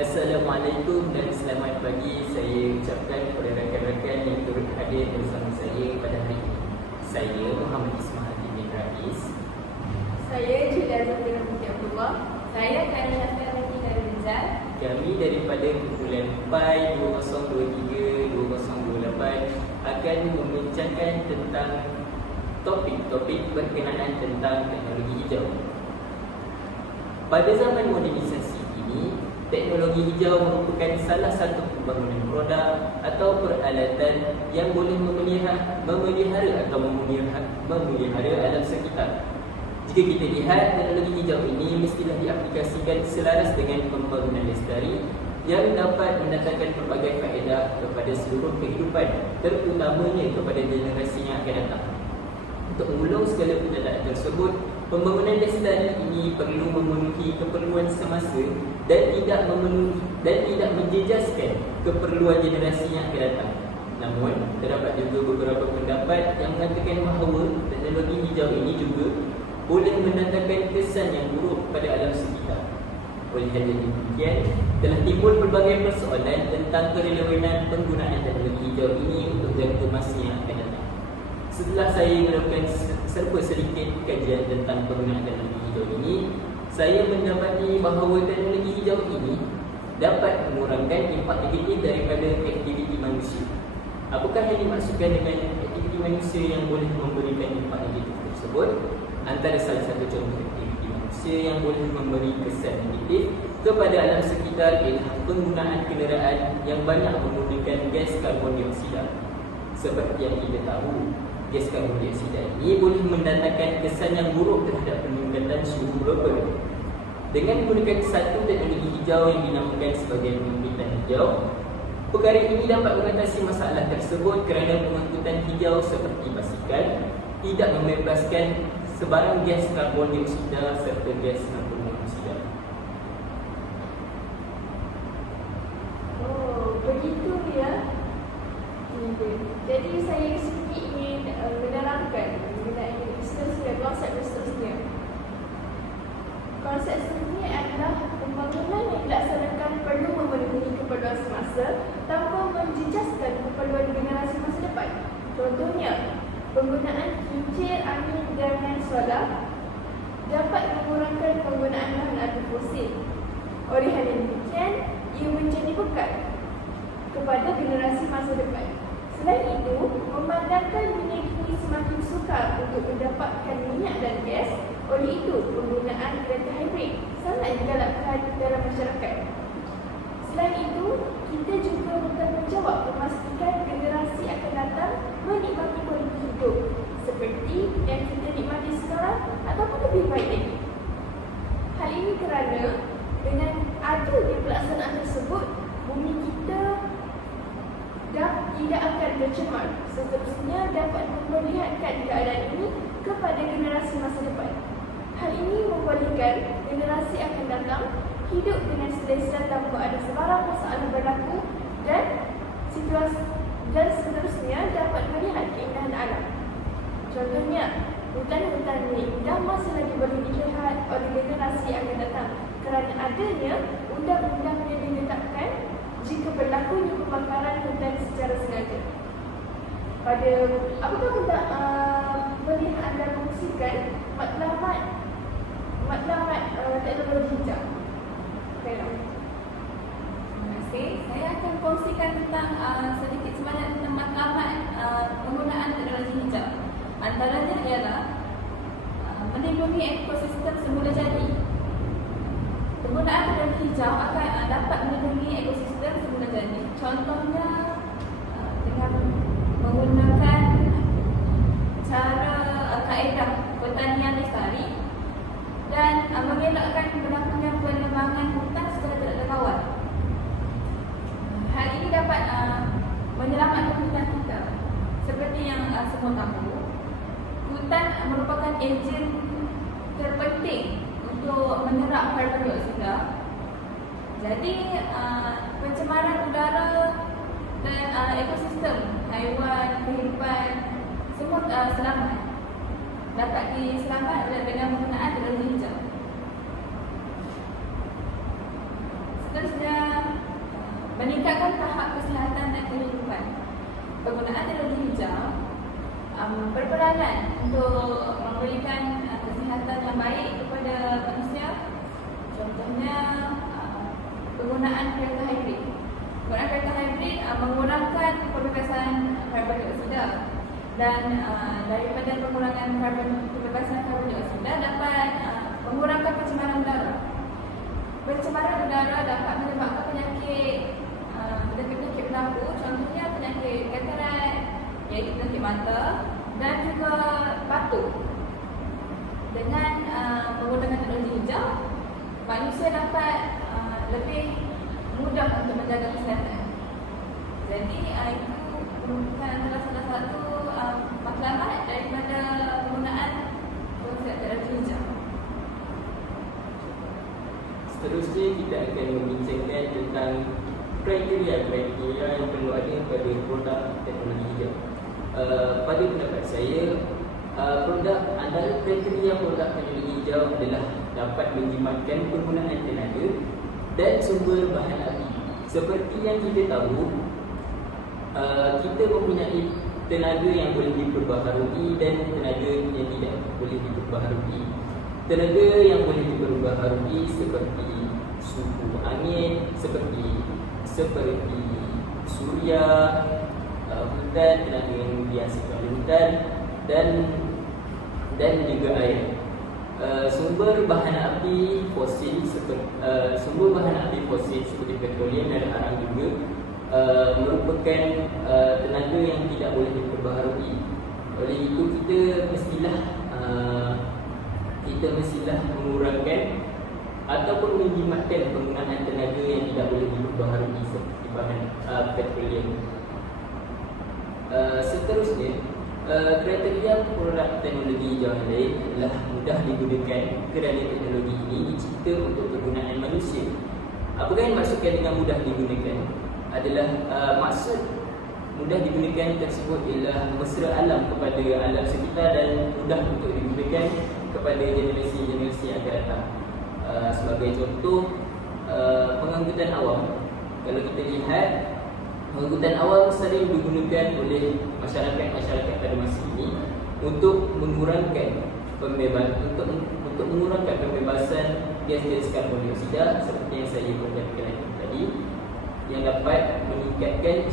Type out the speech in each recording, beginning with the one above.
Assalamualaikum dan selamat pagi. Saya ucapkan kepada rakan-rakan yang turut hadir bersama saya pada hari ini. Saya Muhammad Ismail bin Rais. Saya Julia Zafira Binti Abdullah. Saya Khairul Hafizah dari Rizal. Kami daripada kumpulan PAI 2023-2028 akan membincangkan tentang topik-topik berkenaan tentang teknologi hijau. Pada zaman modernisasi ini, teknologi hijau merupakan salah satu pembangunan produk atau peralatan yang boleh memelihara alam sekitar. Jika kita lihat, teknologi hijau ini mestilah diaplikasikan selaras dengan pembangunan lestari yang dapat mendatangkan pelbagai faedah kepada seluruh kehidupan, terutamanya kepada generasi yang akan datang. Untuk mengulung segala pendataan tersebut, pembangunan lestari ini perlu memenuhi keperluan semasa dan tidak menjejaskan keperluan generasi yang akan datang. Namun, terdapat juga beberapa pendapat yang mengatakan bahawa teknologi hijau ini juga boleh mendatangkan kesan yang buruk pada alam sekitar. Oleh kerana demikian, telah timbul pelbagai persoalan tentang kerelevanan penggunaan teknologi hijau ini untuk jangka masa yang akan datang. Setelah saya melakukan serba sedikit kajian tentang penggunaan teknologi hijau ini, saya mendapati bahawa teknologi hijau ini dapat mengurangkan impak negatif daripada aktiviti manusia. Apakah yang dimaksudkan dengan aktiviti manusia yang boleh memberikan impak negatif tersebut? Antara salah satu contoh aktiviti manusia yang boleh memberi kesan negatif kepada alam sekitar ialah penggunaan kenderaan yang banyak menggunakan gas karbon dioksida. Seperti yang kita tahu, gas karbon dioksida ini boleh mendatangkan kesan yang buruk terhadap peningkatan suhu global. Dengan menggunakan satu teknologi hijau yang dinamakan sebagai pengangkutan hijau, perkara ini dapat mengatasi masalah tersebut kerana pengangkutan hijau seperti basikal tidak membebaskan sebarang gas karbon dioksida serta gas karbon monoksida. Oh, begitu ya. Jadi saya sedikit ingin menerangkan mengenai konsep seterusnya. Konsep seterusnya adalah pembangunan yang dilaksanakan perlu memenuhi keperluan semasa tanpa menjejaskan keperluan generasi masa depan. Contohnya, penggunaan kincir angin dan solar dapat mengurangkan penggunaan bahan aktif fosil. Oleh kerana demikian, ia menjadi bekal kepada generasi masa depan. Selain itu, memandangkan minyak kini semakin sukar untuk mendapatkan minyak dan gas, oleh itu penggunaan kereta hybrid sangat digalakkan dalam masyarakat. Selain itu, kita juga bertanggungjawab memastikan generasi akan datang menikmati kualiti hidup seperti yang kita nikmati sekarang ataupun lebih baik lagi. Hal ini kerana dengan adanya pelaksanaan tersebut, bumi kita tidak akan tercemar. Seterusnya dapat memperlihatkan keadaan ini kepada generasi masa depan. Hal ini membolehkan generasi akan datang hidup dengan selesa tanpa ada sebarang masalah berlaku dan seterusnya dapat melihat keindahan alam. Contohnya, hutan-hutan ini dah masih lagi boleh dilihat oleh generasi yang akan datang kerana adanya undang-undang yang diletakkan jika berlakunya pembakaran hutan secara sengaja. Apakah boleh anda kongsikan matlamat teknologi hijau? Terima kasih. Saya akan kongsikan tentang sedikit sebanyak tentang matlamat penggunaan teknologi hijau. Antaranya ialah melindungi ekosistem semula jadi. Penggunaan teknologi hijau akan dapat melindungi ekosistem semula jadi. Contohnya dengan menggunakan cara kaedah pertanian lestari dan mengelakkan berlakunya penebangan hutan secara tidak terkawal. Hal ini dapat menyelamatkan hutan kita. Seperti yang semua tahu, hutan merupakan ejen terpenting untuk menyerap karbon dioksida. Jadi pencemaran udara dan ekosistem haiwan, kehidupan semua selamat. Dapat diselamatkan dengan penggunaan teknologi hijau. Seterusnya meningkatkan tahap kesihatan dan kehidupan. Penggunaan teknologi hijau berperanan untuk memberikan kesihatan yang baik kepada manusia. Contohnya penggunaan kereta hybrid. Penggunaan kereta hybrid mengurangkan pembebasan karbon dioksida, dan daripada pengurangan pembebasan karbon dioksida dapat mengurangkan pencemaran udara. Pencemaran udara dapat menyebabkan penyakit berlaku, contohnya penyakit katarak, iaitu penyakit mata, dan juga batuk. Dengan menggunakan teknologi hijau, manusia dapat lebih mudah untuk menjaga kesihatan. Jadi itu merupakan salah satu matlamat daripada penggunaan konsep teknologi hijau. Seterusnya kita akan membincangkan tentang kriteria yang perlu ada pada produk teknologi hijau. Pada pendapat saya, antara kriteria produk teknologi hijau adalah dapat menjimatkan penggunaan tenaga dan sumber bahan api. Seperti yang kita tahu, kita mempunyai tenaga yang boleh diperbaharui dan tenaga yang tidak boleh diperbaharui. Tenaga yang boleh diperbaharui seperti suhu angin, seperti suria, hutan, tenaga yang dihasilkan oleh hutan, dan juga air. Sumber bahan api fosil seperti petroleum dan arang juga merupakan tenaga yang tidak boleh diperbaharui. Oleh itu kita mestilah mengurangkan ataupun menjimatkan penggunaan tenaga yang tidak boleh diperbaharui seperti bahan petroleum. Seterusnya, kriteria produk teknologi hijau yang lain adalah mudah digunakan kerana teknologi ini dicipta untuk penggunaan manusia. Apakah yang maksudkan dengan mudah digunakan? Adalah maksud mudah digunakan tersebut ialah mesra alam kepada alam sekitar dan mudah untuk digunakan kepada generasi-generasi yang akan datang. Sebagai contoh, pengangkutan awam. Kalau kita lihat, pengangkutan awam sering digunakan oleh masyarakat pada masa ini untuk mengurangkan pembebasan gas karbon dioksida seperti yang saya berkatakan tadi, yang dapat meningkatkan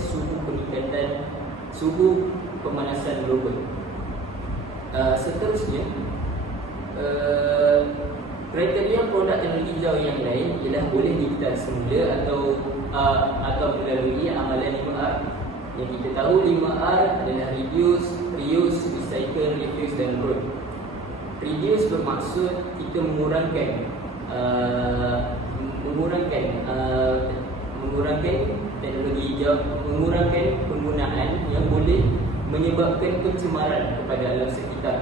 suhu pemanasan global. Seterusnya, kriteria produk teknologi hijau yang lain ialah boleh digital semula atau melalui amalan 5R. Yang kita tahu 5R adalah reduce, reuse, recycle, refuse dan roll. Reduce bermaksud kita mengurangkan teknologi hijau, mengurangkan penggunaan yang boleh menyebabkan pencemaran kepada alam sekitar.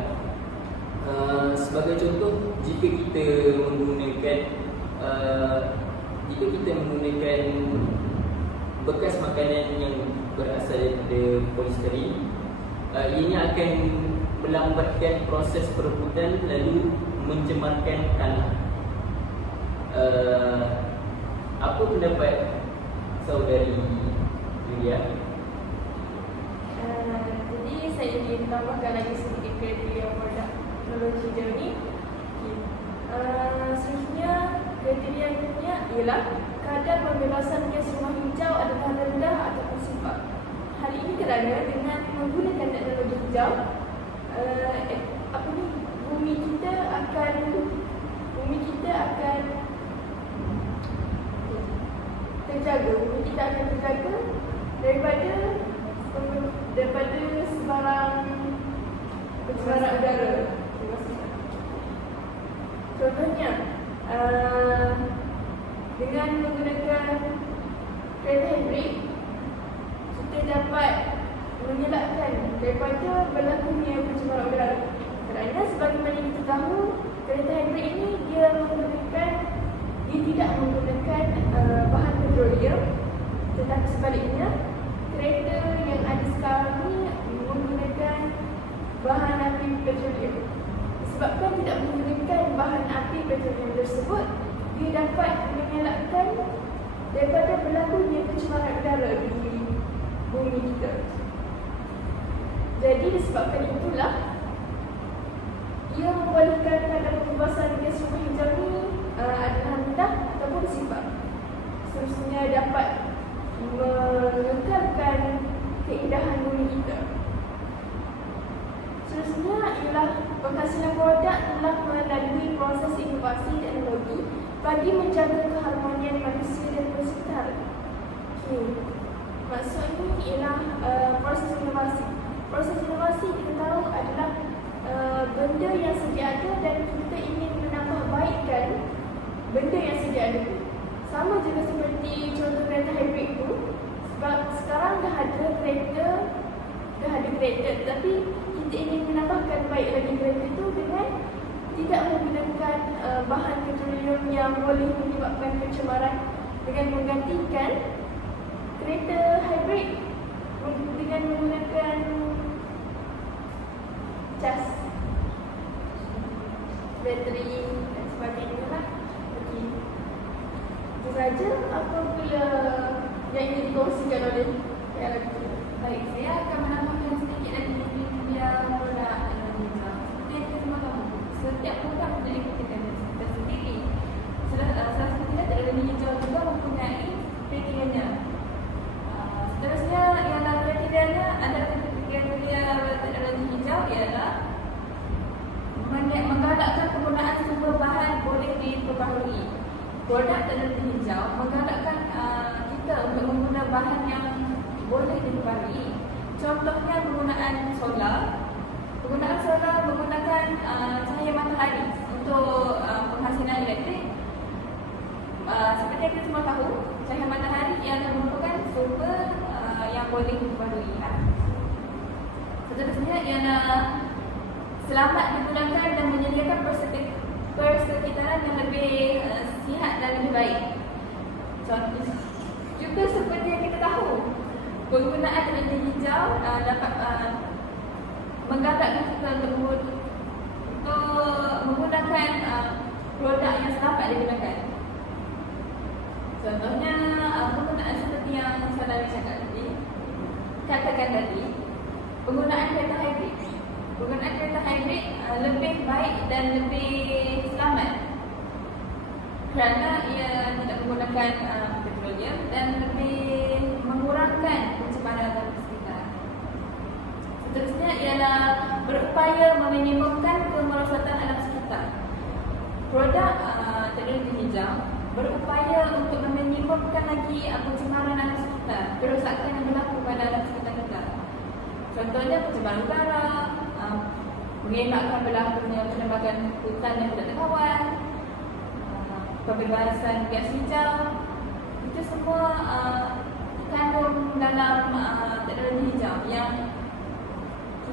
Sebagai contoh, jika kita menggunakan bekas makanan yang berasal daripada polisterin, ianya akan melambatkan proses perebutan lalu mencemarkan tanah. Apa pendapat saudari Yulia? Jadi saya ingin tambahkan lagi sedikit kriteria produk teknologi hijau ni. Seterusnya, kriterianya ialah kadar pembebasan gas rumah hijau adalah rendah ataupun sifar. Hal ini kerana dengan menggunakan teknologi hijau, bumi kita akan terjaga. Bumi kita akan terjaga daripada sebarang pencemaran udara. Contohnya, dengan menggunakan kereta hybrid, kita dapat mengelakkan daripada berlakunya pencemaran udara. Kerana sebagaimana kita tahu, kereta hybrid ini dia tidak menggunakan bahan petroleum, tetapi sebaliknya kereta yang ada sekarang ni menggunakan bahan api petroleum. Disebabkan tidak menggunakan bahan api petroleum tersebut, dia dapat mengelakkan daripada berlakunya pencemaran pencemaran udara di bumi kita. Jadi disebabkan itulah ia membolehkan kadar pembebasan gas rumah hijau ni adalah rendah ataupun sifat. Seterusnya dapat mengekalkan keindahan bumi kita. Seterusnya ialah penghasilan produk telah melalui proses inovasi teknologi bagi menjaga keharmonian manusia dan sekitar. Maksudnya ialah proses inovasi. Proses inovasi kita tahu adalah benda yang sedia ada dan kita ingin menambahbaikkan benda yang sedia ada tu. Sama juga seperti contoh kereta hybrid tu. Sebab sekarang dah ada kereta, tapi kita ingin menambahkan baik lagi kereta tu dengan tidak menggunakan bahan petroleum yang boleh menyebabkan pencemaran, dengan menggantikan kereta hybrid dengan menggunakan cas, bateri dan sebagainya lah. Okey, itu saja apabila yang ingin dikongsikan oleh yang lagi. Baik, saya akan menambahkan sedikit lagi dia produk energi hijau. Seperti yang kita semua tahu, setiap produk memiliki kriteria tersendiri. Salah satunya energi hijau juga mempunyai kriterianya. Seterusnya ialah kriterianya adalah kriteria energi hijau ialah menggalakkan penggunaan sumber bahan boleh diperbaharui. Produk energi hijau menggalakkan kita untuk menggunakan bahan yang boleh diperbaharui. Contohnya penggunaan solar. Penggunaan solar menggunakan cahaya matahari untuk penghasilan elektrik. Seperti yang kita semua tahu, cahaya matahari ialah merupakan sumber yang boleh diperbaharui. Seterusnya ialah selamat digunakan dan menyediakan persekitaran yang lebih sihat dan lebih baik. Contoh juga seperti yang kita tahu, penggunaan energi hijau dapat menggalakkan kita untuk menggunakan produk yang selamat digunakan. Contohnya penggunaan seperti yang saya katakan tadi, penggunaan kereta hybrid. Penggunaan kereta hybrid lebih baik dan lebih selamat kerana ia tidak menggunakan petroleum dan lebih mengurangkan pencemaran dalam sekitar. Seterusnya ialah berupaya meminimumkan kemerosotan alam sekitar. Produk teknologi hijau berupaya untuk meminimumkan lagi pencemaran alam sekitar, kerosakan yang berlaku pada alam sekitar kita. Contohnya pencemaran udara, mengelakkan berlakunya penebangan hutan yang tidak terkawal, pembebasan gas hijau. Itu semua kandung dalam teknologi hijau yang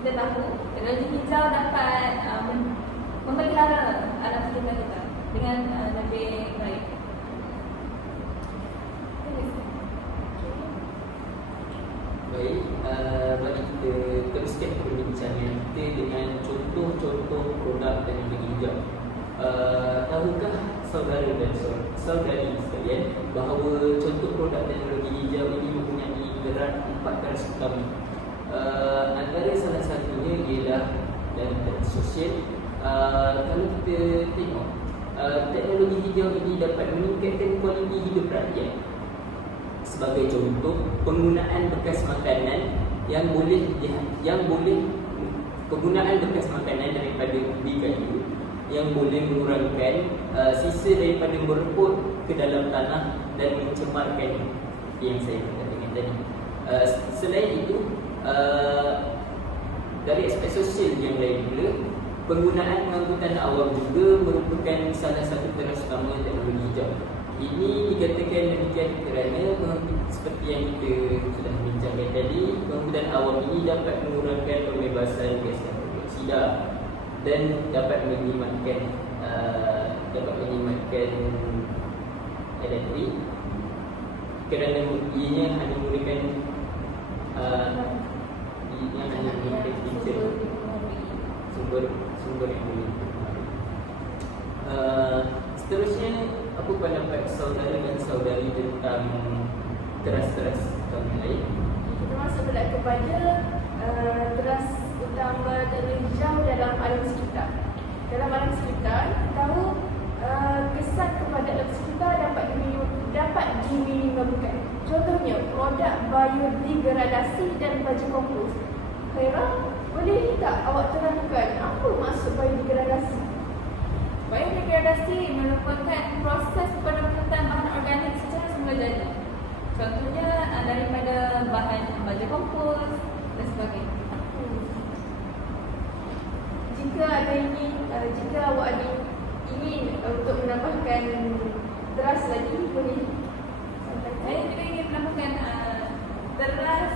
kita tahu teknologi hijau dapat memelihara alam sekitar kita dengan lebih baik. Baik, mari kita teruskan perbincangan kita dengan contoh-contoh produk teknologi hijau. Tahukah saudara dan saudari sekalian bahawa contoh produk teknologi hijau ini mempunyai gerak 4 garis utama. Antara salah satunya ialah dalam sosial. Kalau kita tengok, teknologi hijau ini dapat meningkatkan kualiti hidup rakyat. Sebagai contoh, penggunaan bekas makanan yang boleh penggunaan bekas makanan daripada ubi kayu yang boleh mengurangkan sisa daripada mereput ke dalam tanah dan mencemarkan, seperti yang saya katakan tadi. Selain itu, dari aspek sosial yang lain pula, penggunaan pengangkutan awam juga merupakan salah satu teras utama teknologi hijau. Ini dikatakan demikian kerana seperti yang kita sudah bincangkan tadi, pengangkutan awam ini dapat mengurangkan pembebasan gas karbon dioksida dan dapat menjimatkan elektrik kerana ianya hanya menggunakan sumber yang boleh diperbaharui. Seterusnya, apa pendapat saudara dan saudari tentang teras-teras utama lain. Kita masuk pula kepada teras utama teknologi hijau dalam alam sekitar. Dalam alam sekitar, kita tahu kesan kepada alam sekitar dapat diminimumkan. Contohnya, produk biodegradasi dan baju kompos. Khaira, boleh tak awak terangkan apa maksud biodegradasi? Biodegradasi merupakan proses penemukan bahan organik secara semula jadi. Contohnya daripada bahan baju kompos dan sebagainya. Jika awak ingin untuk menambahkan teras lagi, boleh sampaikan. Saya juga ingin menambahkan teras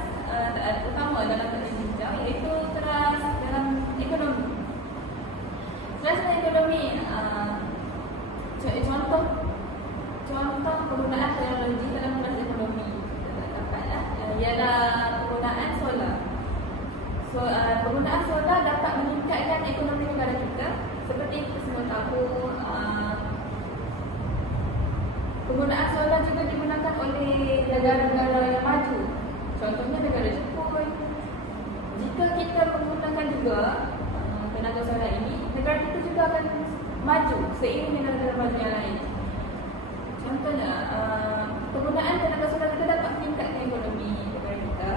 utama dalam teknologi hijau, iaitu teras dalam ekonomi. Teras dalam ekonomi, contoh penggunaan teknologi dalam teras ekonomi ialah penggunaan solar. Penggunaan solar dapat meningkatkan ekonomi negara kita. Seperti kita semua tahu, penggunaan solar juga digunakan oleh negara-negara yang maju. Contohnya negara Jepun. Jika kita menggunakan juga tenaga solar ini, negara kita juga akan maju seiring dengan negara maju yang lain. Contohnya, penggunaan tenaga solar kita dapat meningkatkan ekonomi negara kita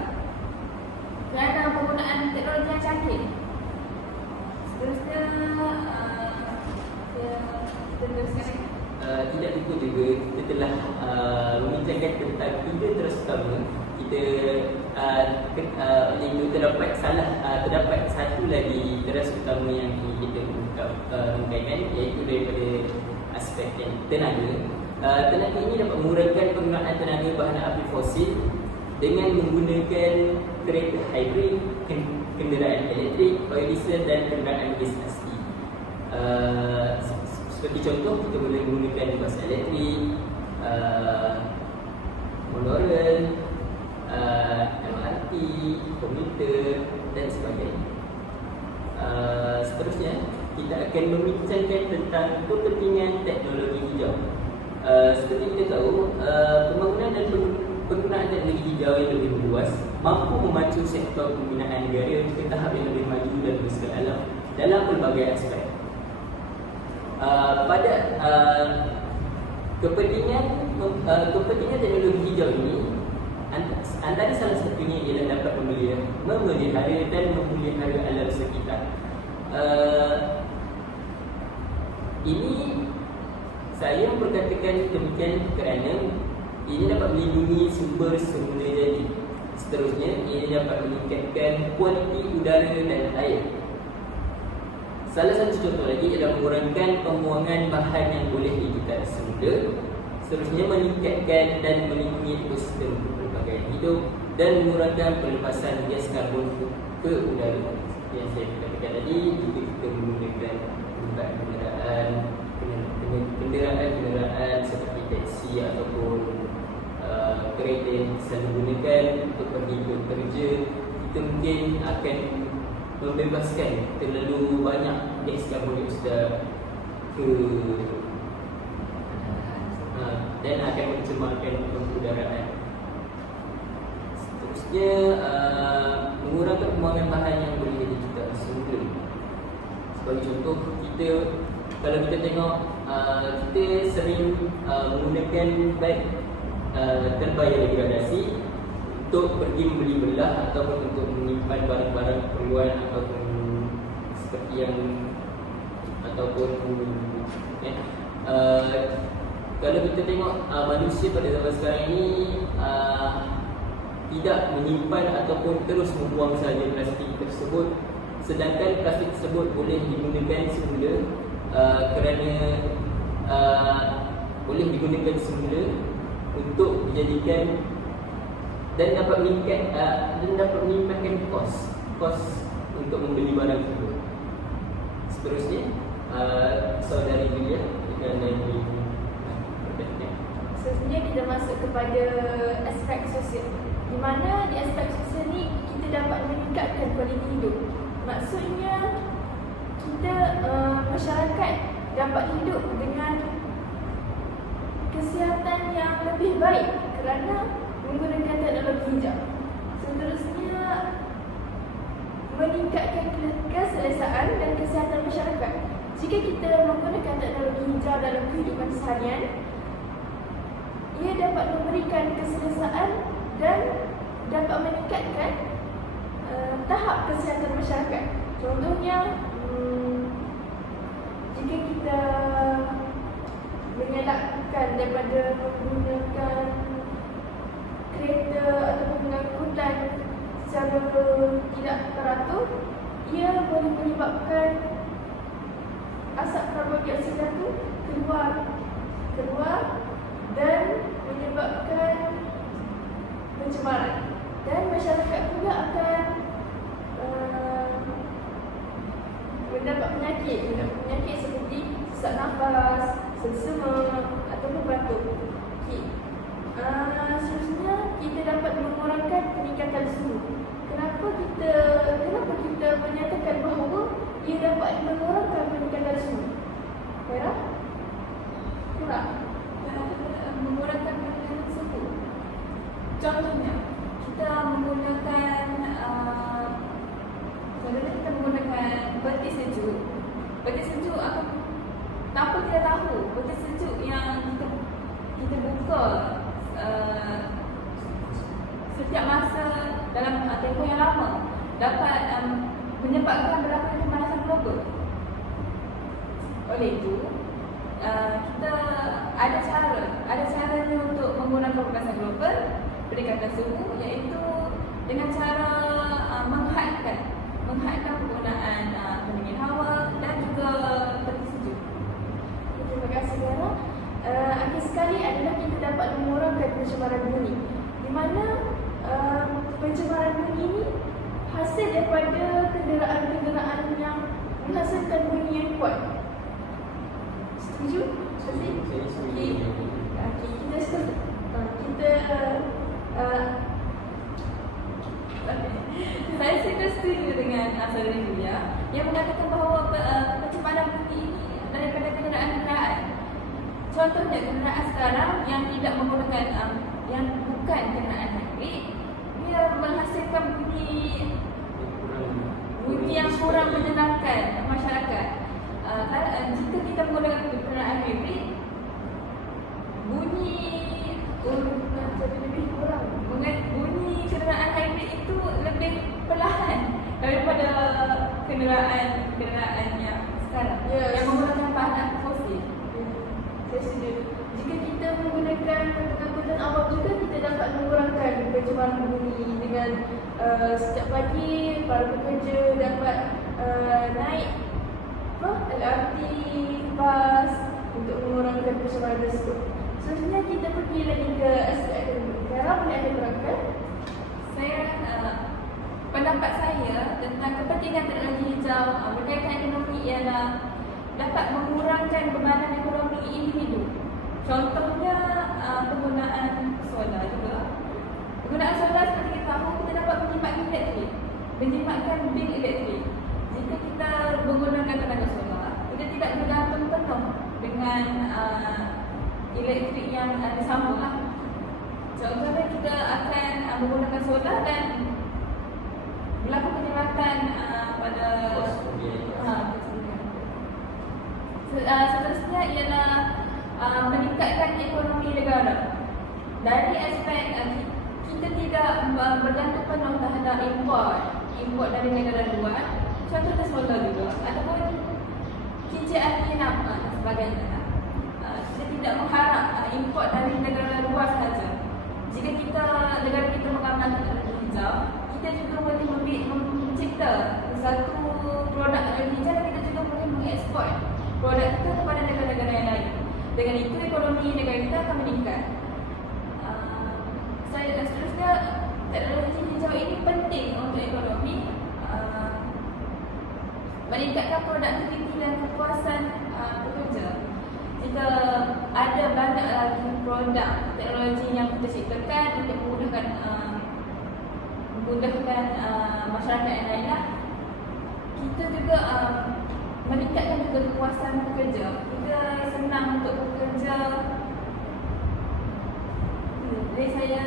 kerana penggunaan teknologi yang canggih. Seterusnya, Tidak lupa juga kita telah membincangkan tentang 3 teras utama. Terdapat satu lagi teras utama yang kita ungkapkan, iaitu daripada aspek tenaga. Tenaga ini dapat mengurangkan penggunaan tenaga bahan api fosil dengan menggunakan kereta hybrid, kenderaan elektrik, biodiesel dan kenderaan gas asli. Seperti contoh, kita boleh menggunakan bas elektrik, monorail, MRT, komuter dan sebagainya. Seterusnya, kita akan membincangkan tentang kepentingan teknologi hijau. Seperti kita tahu, pembangunan dan penggunaan teknologi hijau yang lebih luas mampu memacu sektor pembinaan negara ke tahap yang lebih maju dan berskala dalam pelbagai aspek. Pada kepentingan teknologi hijau ini, antara salah satunya ialah dapat memelihara dan memelihara alam sekitar. Ini saya berkatakan demikian kerana ini dapat melindungi sumber semula jadi. Seterusnya, ini dapat meningkatkan kualiti udara dan air. Salah satu contoh lagi adalah mengurangkan pembuangan bahan yang boleh digital semula. Seterusnya, meningkatkan dan melindungi ekosistem pelbagai hidup dan mengurangkan pelepasan gas karbon ke udara. Yang saya katakan tadi, jika kita menggunakan kenderaan seperti taksi ataupun kereta yang selalu gunakan untuk pergi ke kerja, kita mungkin akan membebaskan terlalu banyak gas karbon dioksida dan akan mencemarkan udaraan. Seterusnya, mengurangkan pembuangan bahan yang boleh digital semula. Sebagai contoh, kalau kita tengok, kita sering menggunakan beg terbayar degradasi untuk pergi membeli belah ataupun untuk menyimpan barang-barang keperluan ataupun seperti yang kalau kita tengok manusia pada zaman sekarang ini tidak menyimpan ataupun terus membuang sahaja plastik tersebut, sedangkan plastik tersebut boleh digunakan semula kerana boleh digunakan semula untuk dijadikan dan dapat meningkatkan kos untuk membeli barang tersebut. Seterusnya, saudari Julia akan menjadi pertanyaan. Seterusnya kita masuk kepada aspek sosial, di mana di aspek sosial ni kita dapat meningkatkan kualiti hidup. Maksudnya kita masyarakat dapat hidup dengan kesihatan yang lebih baik kerana menggunakan teknologi hijau. Seterusnya, meningkatkan keselesaan dan kesihatan masyarakat. Jika kita menggunakan teknologi hijau dalam kehidupan seharian, ia dapat memberikan keselesaan dan dapat meningkatkan tahap kesihatan masyarakat. Contohnya, jika kita mengelakkan daripada menggunakan kereta ataupun pengangkutan secara tidak teratur, ia boleh menyebabkan asap karbon dioksida itu keluar dan menyebabkan pencemaran, dan masyarakat juga akan mendapat penyakit seperti sesak nafas, selsema ataupun batuk. Seterusnya, kita dapat mengurangkan peningkatan suhu. Kenapa kita menyatakan bahawa ia dapat mengurangkan peningkatan suhu? Vera? Kurang? Mengurangkan peningkatan suhu. Contohnya, kita menggunakan peti sejuk. Peti sejuk akan, tanpa kita tahu, peti sejuk yang kita buka setiap masa dalam tempoh yang lama dapat menyebabkan berlakunya pemanasan global. Oleh itu, kita ada caranya untuk mengurangkan pemanasan global, peningkatan suhu, iaitu dengan cara menghadkan penggunaan pendingin hawa dan juga peti sejuk. Terima kasih, Vera. Akhir sekali adalah kita dapat mengurangkan pencemaran bunyi, di mana pencemaran bunyi ini hasil daripada kenderaan-kenderaan yang menghasilkan bunyi yang kuat. Setuju? Okey, saya suka setuju dengan saudara Julia yang mengatakan bahawa pencemaran bunyi ini daripada kenderaan. Contohnya, kenderaan sekarang yang tidak menggunakan yang bukan kenderaan hybrid, dia menghasilkan bunyi yang kurang menyenangkan masyarakat. Jika kita menggunakan kenderaan hybrid, bunyi kenderaan hybrid itu lebih perlahan daripada kenderaan yang sekarang, yang menggunakan bahan fosil. Saya setuju. Jika kita menggunakan pengangkutan awam juga, kita dapat mengurangkan pencemaran bunyi dengan setiap pagi para pekerja dapat naik LRT, bas untuk mengurangkan pencemaran tersebut. Seterusnya, kita pergi lagi ke aspek akademik. Vera, boleh anda terangkan? Pendapat saya tentang kepentingan teknologi hijau berkaitan ekonomi ialah dapat mengurangkan bebanan ekonomi individu. Contohnya, penggunaan solar juga. Penggunaan solar seperti kita tahu, kita dapat menjimatkan bil elektrik. Jika kita menggunakan tenaga solar, kita tidak bergantung penuh dengan elektrik yang disambung. Contohnya, kita akan menggunakan solar dan berlaku penyematan pada seterusnya ialah meningkatkan ekonomi negara. Dari aspek kita tidak bergantung penuh terhadap import dari negara luar, contohnya solar juga, ataupun kincir angin dan sebagainya. Kita tidak mengharap import dari negara luar sahaja. Jika negara kita mengamalkan teknologi hijau, kita juga boleh mencipta satu produk teknologi hijau dan kita juga boleh mengekspor produk kita kepada negara-negara yang lain. Dengan itu, ekonomi negara kita akan meningkat. Seterusnya, teknologi hijau ini penting untuk ekonomi, meningkatkan produktiviti dan kepuasan pekerja. Jika ada banyak lagi produk teknologi yang kita ciptakan untuk memudahkan masyarakat yang lainlah, kita juga meningkatkan juga kepuasan pekerja. Kita senang untuk bekerja. Jadi saya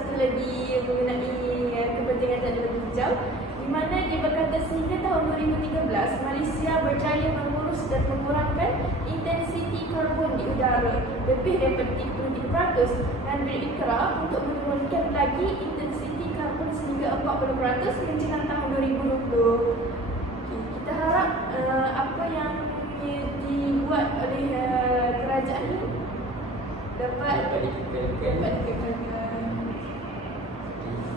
satu lagi mengenai kepentingan teknologi hijau, di mana dia berkata sehingga tahun 2013 Malaysia berjaya mengurus dan mengurangkan intensiti karbon di udara lebih daripada 33% dan berikrar untuk menurunkan lagi intensiti karbon sehingga 40% menjelang tahun 2020. Kita harap apa yang dibuat oleh kerajaan ini dapat dikekalkan. dikekalkan.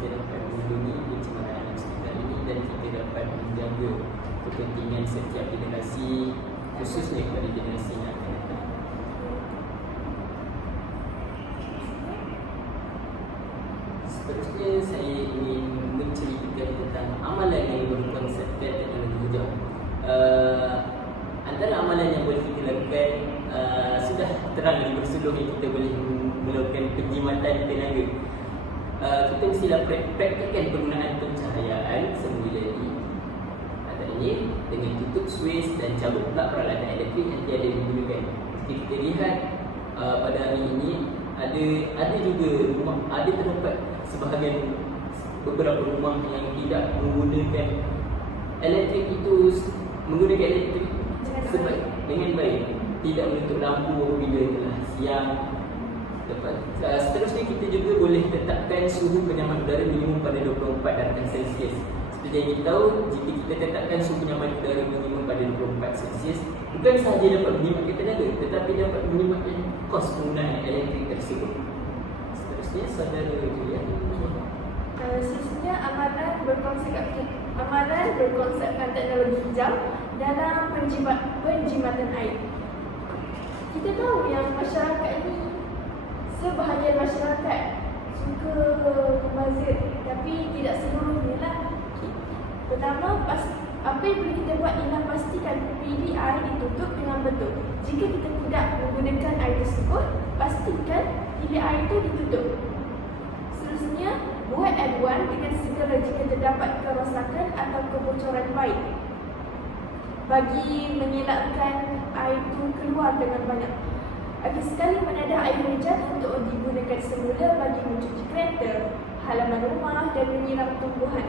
Kita dapat melindungi pencemaran alam sekitar ini dan kita dapat menjaga kepentingan setiap generasi, khususnya kepada generasi yang akan datang. Seterusnya saya ingin menceritakan tentang amalan yang berkonsepkan teknologi hijau. Antara amalan yang boleh kita lakukan sudah terang di bersuluh yang kita boleh melakukan penjimatan tenaga. Kita mestilah praktikkan penggunaan pencahayaan semula di antaranya dengan tutup switch dan cabut plug peralatan elektrik yang tiada digunakan. Jika kita lihat pada hari ini ada juga rumah, ada terdapat sebahagian beberapa rumah yang tidak menggunakan elektrik itu menggunakan elektrik dengan baik, tidak menutup lampu apabila telah siang. Seterusnya kita juga boleh tetapkan suhu penyaman udara minimum pada 24 darjah Celsius. Seperti yang kita tahu, jika kita tetapkan suhu penyaman udara minimum pada 24 Celsius, bukan sahaja dapat menyelamatkan tenaga, tetapi dapat menyelamatkan kos penggunaan elektrik tersebut. Seterusnya, saudara Julian. Sesungguhnya amalan berkonsepkan teknologi hijau dalam penjimatan air. Kita tahu yang masyarakat ini, sebahagian masyarakat suka membazir, tapi tidak seluruhnya lah. Pertama, apa yang perlu kita buat ialah pastikan bilik air ditutup dengan betul. Jika kita tidak menggunakan air tersebut, pastikan bilik air itu ditutup. Seterusnya, buat aduan dengan segera jika terdapat kerosakan atau kebocoran baik bagi mengelakkan air itu keluar dengan banyak. Bagi sekali menadah air hujan untuk digunakan semula bagi mencuci kereta, halaman rumah dan menyiram tumbuhan.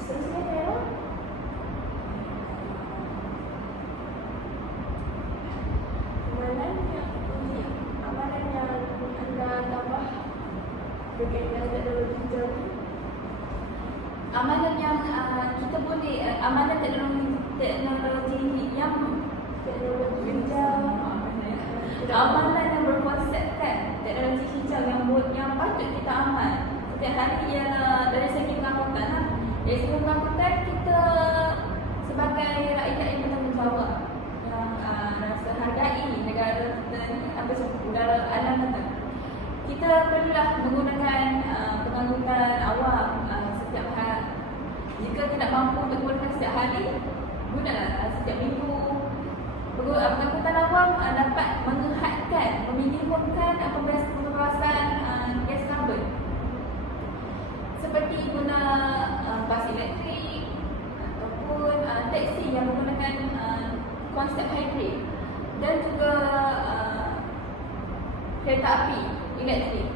Seterusnya, Vera. Amalan yang anda tambah berkaitan teknologi hijau ni? Amalan yang kita boleh amalan teknologi yang Teknologi hijau. amalan yang berkonsepkan teknologi hijau yang patut kita amal setiap hari ialah dari segi pengangkutan lah. Dari segi pengangkutan, kita sebagai rakyat yang bertanggungjawab yang rasa hargai negara kita ni, udara alam kita, kita perlulah menggunakan pengangkutan awam setiap hari. Jika tidak mampu untuk menggunakan setiap hari, gunalah setiap minggu. Pengangkutan awam dapat menghadkan, meminimumkan pemberasan gas karbon, seperti guna bas elektrik ataupun teksi yang menggunakan konsep hybrid dan juga kereta api elektrik.